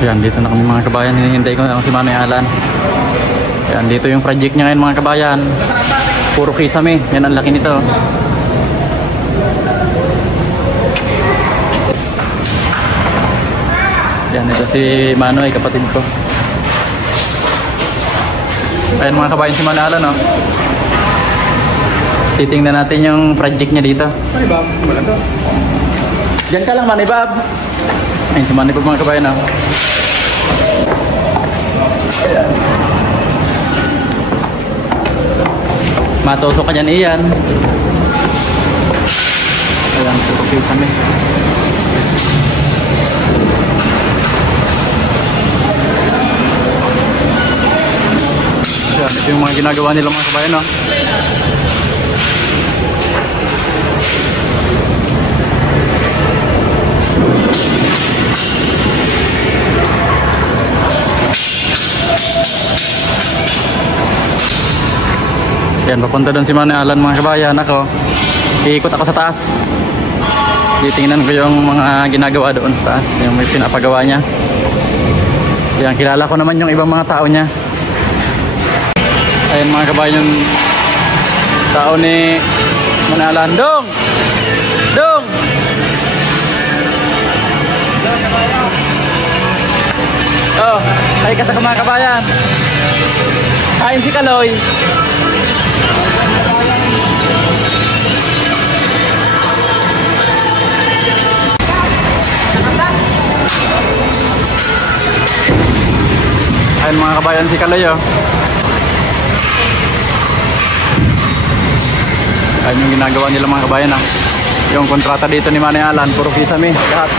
Yan, dito na kami mga kabayan. Hinihintay ko na lang si Manoy Alan. Yan, dito yung project niya ngayon mga kabayan. Puro kisame. Yan, ang laki nito. Yan, ito si Manoy, kapatid ko. Ayan mga kabayan, si Manoy Alan, no? Titingnan natin yung project niya dito. Ay, Bob. Wala to. Diyan ka lang, Manoy Bob. Ayun, si Manoy Bob mga kabayan, no? Matusok ka dyan, Ian. Ayan, okay kami. Ayan, ito yung mga ginagawa nila mga kabayan, no? Yan, papunta doon si Manoy Alan mga kabayan. Ako, iikot ako sa taas. Titingnan ko yung mga ginagawa doon sa taas, yung may pinapagawa niya. Yan, kilala ko naman yung ibang mga tao niya. Ayan mga kabayan, yung tao ni Manoy Alan. Dong! Dong! Oh, ay ka sa mga kabayan. Kain si Kaloy. Ayan mga kabayan, si Kaloy, oh. Ayan yung ginagawa nila mga kabayan, ah. Yung kontrata dito ni Manoy Alan, puro kisame, lahat.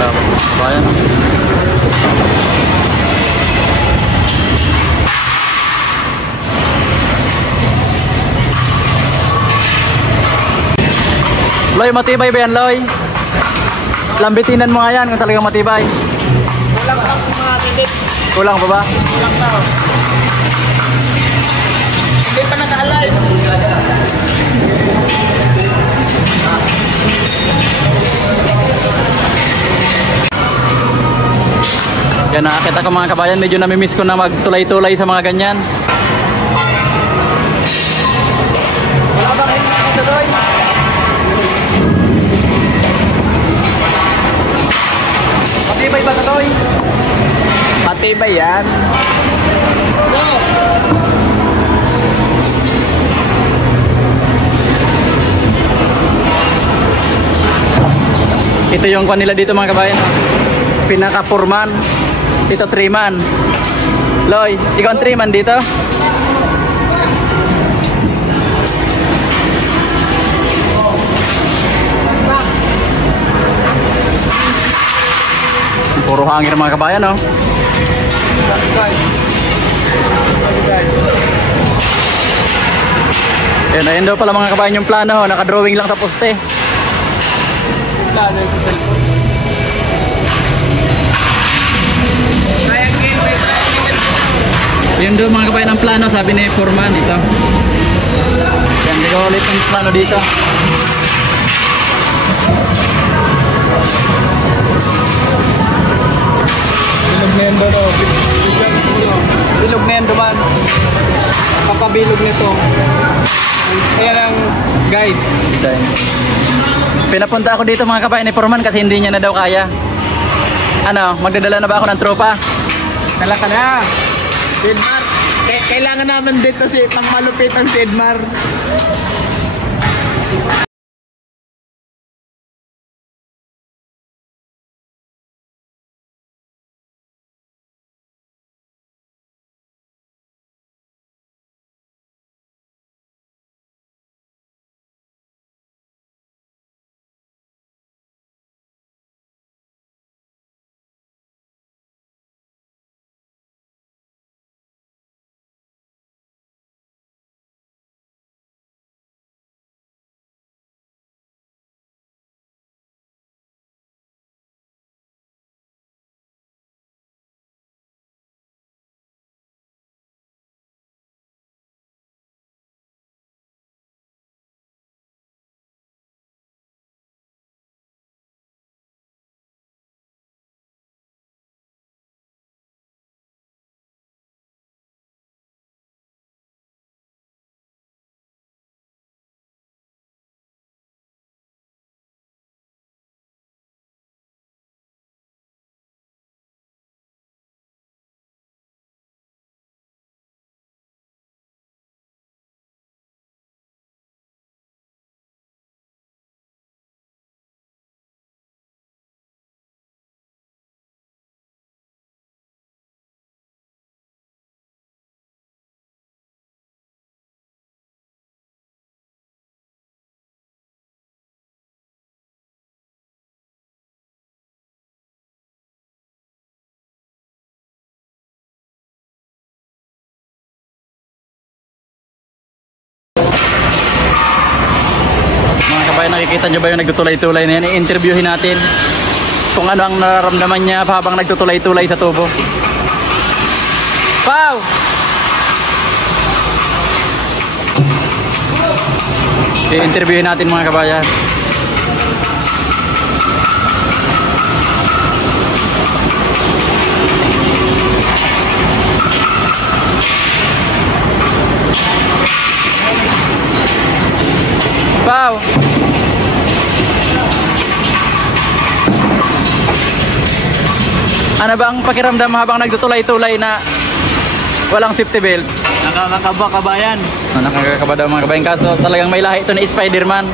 Salamat mga kabayan, oh. Loy, matibay ba yan, Loy? Lambitinan mo nga yan kung talagang matibay. Kulang pa mga kilit. Kulang pa ba? Kulang pa. Hindi pa nakaalay. Yan, nakakita ko mga kabayan. Medyo namimiss ko na magtulay-tulay sa mga ganyan. Wala ba kayo nakakatuloy? Matibay ba katoy? Matibay yan. Ito yung kanila dito mga kabayan. Pinaka-4-man. Ito 3-man. Loy, ikaw ang 3-man dito? Puro hangir mga kabayan, no? Ayun daw pala mga kabayan yung plano, nakadrawing lang sa poste. Plano yung cellphone. Yun doon mga kabayan ang plano, sabi ni Foreman, ito. Yan, gagawa ulit ang plano dito. Bilog na yan ba daw? Bilog na yan duman. Kapabilog nito. Ayan ang guide. Pinapunta ako dito mga kabayan ni Foreman kasi hindi niya na daw kaya. Ano, magdadala na ba ako ng tropa? Dala ka na. Sedmar. Kailangan naman dito si pang malupit ang Sedmar. kabayan, nakikita nyo ba yung nagtutulay-tulay na yan? I-interviewin natin kung ano ang nararamdaman niya habang nagtutulay-tulay sa tubo. Pau! I-interviewin natin mga kabayan. Pau! Ano ba ang pakiramdam habang nagtutulay-tulay na walang safety belt? Nakakakaba kabayan. Nakakakaba daw mga kabayan, kaso talagang may lahi ito na Spider-Man.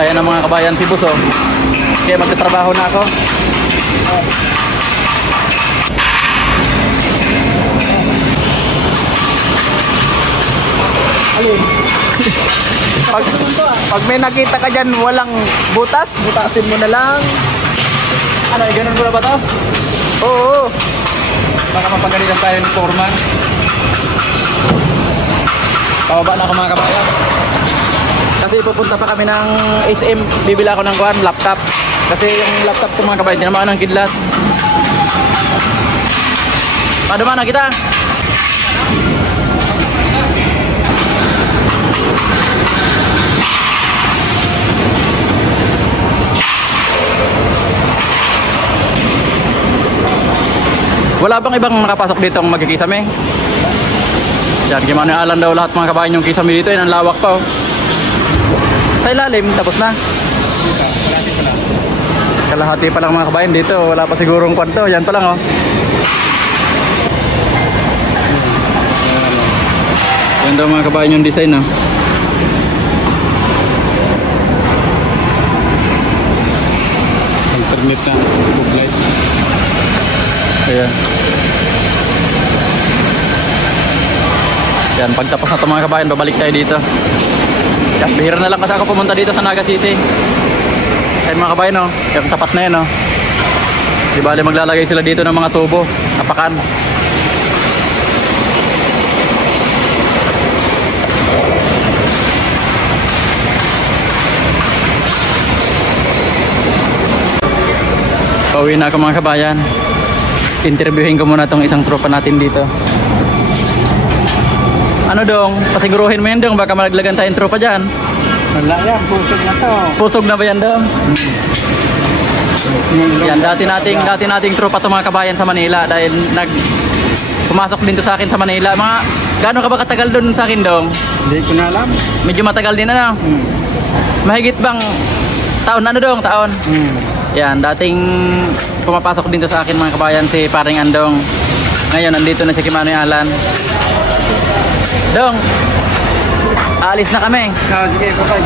Ayan ang mga kabayan, si Buso. Kaya magtatrabaho na ako. Alin? Pag may nakita ka dyan walang butas, butasin mo na lang. Ano, ganun mo na ba ito? Oo. Baka mapagalitan tayo ng foreman. Pababa na ako mga kabayan. Kasi pupunta pa kami ng SM. Bibila ako ng laptop. Kasi yung laptop ko mga kabayan, tinamaan ng kidlat. Paduma na kita. Wala bang ibang nakapasok dito ang magkikisame? Yan, gimana alam daw lahat mga kabayan yung kisame dito. Yan, ang lawak pa oh. Sa ilalim, tapos na. Kalahati pa lang. Kalahati pa lang mga kabayan dito. Wala pa sigurong kwanto. Yan pa lang oh. Yan daw mga kabayan yung design oh. Internet na, book light. Ayan. Yan, pagtapos na ito mga kabayan, babalik tayo dito. Yan, bihira na lang kasi ako pumunta dito sa Naga City. Ayan mga kabayan, oh. Yung tapat na yan, oh. Di bali maglalagay sila dito ng mga tubo, apakan. Pauwi na ako mga kabayan. Interviewin ko muna tong isang tropa natin dito. Ano dong? Pasiguruhin mo yan dong, baka malaglagan tayong tropa dyan. Wala yan, pusog na to. Pusog na ba yan dong? Yan, dati nating tropa to mga kabayan sa Manila dahil pumasok din to sa akin sa Manila. Mga gaano ka ba katagal doon sa akin dong? Hindi ko na alam. Medyo matagal din ano? Mahigit bang taon ano dong? Taon? Yan, dating pumapasok din to sa akin mga kabayan si Paring Andong. Ngayon nandito na si Kimanoy Alan. Dong, aalis na kami. Sige, kapag.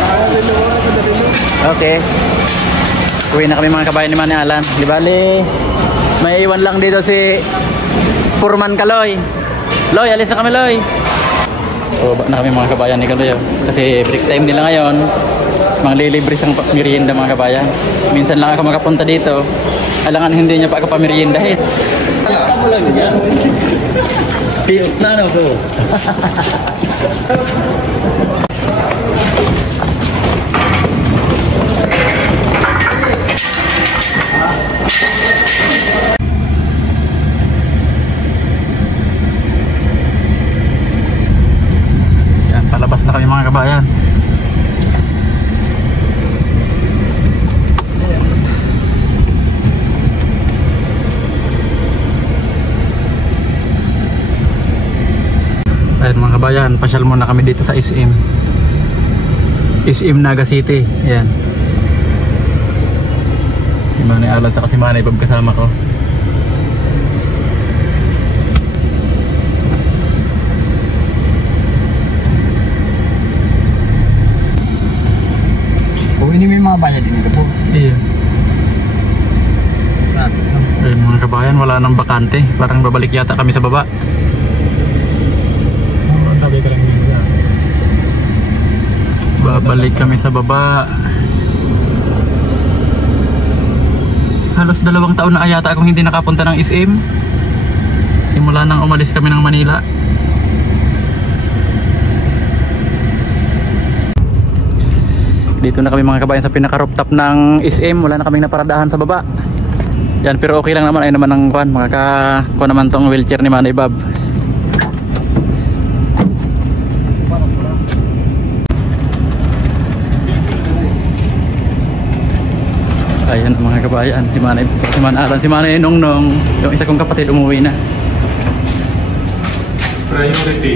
Okay. Uwi na kami mga kabayan ni Manny Alan. Di bali, may iwan lang dito si Purman Kaloy. Loy, alis na kami Loy. Baba na kami mga kabayan ni Kaloy. Kasi break time nila ngayon. Mga lilibre siyang merienda mga kabayan. Minsan lang ako makapunta dito. Alangan hindi niya pa ako pameriendahin. Basta mo lang yan. Piyot na ano ko. Yan, palabas na kami mga kabayan. Ayan mga kabayan, pasyal muna kami dito sa SM Naga City. Ayan, si Manay Alan sa si Manay Bob kasama ko. Ini may mga bayad din ito po. Iya. Ayan mga kabayan, wala nang bakante. Parang babalik yata kami sa baba. Tabi ka lang din dyan. Babalik kami sa baba. Halos 2 taon na yata akong hindi nakapunta ng SM. Simula simula nang umalis kami ng Manila. Dito na kami mga kabayan sa pinaka-rooftop ng SM. Wala na kaming naparadahan sa baba. Yan, pero okay lang naman. Ay naman ang kuhan. Makakakuha naman tong wheelchair ni Manay Bob. Ayan mga kabayan. Si Manay Alan, si Manay Nongnong. Yung isa kong kapatid umuwi na. Priority.